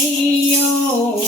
Jehovah.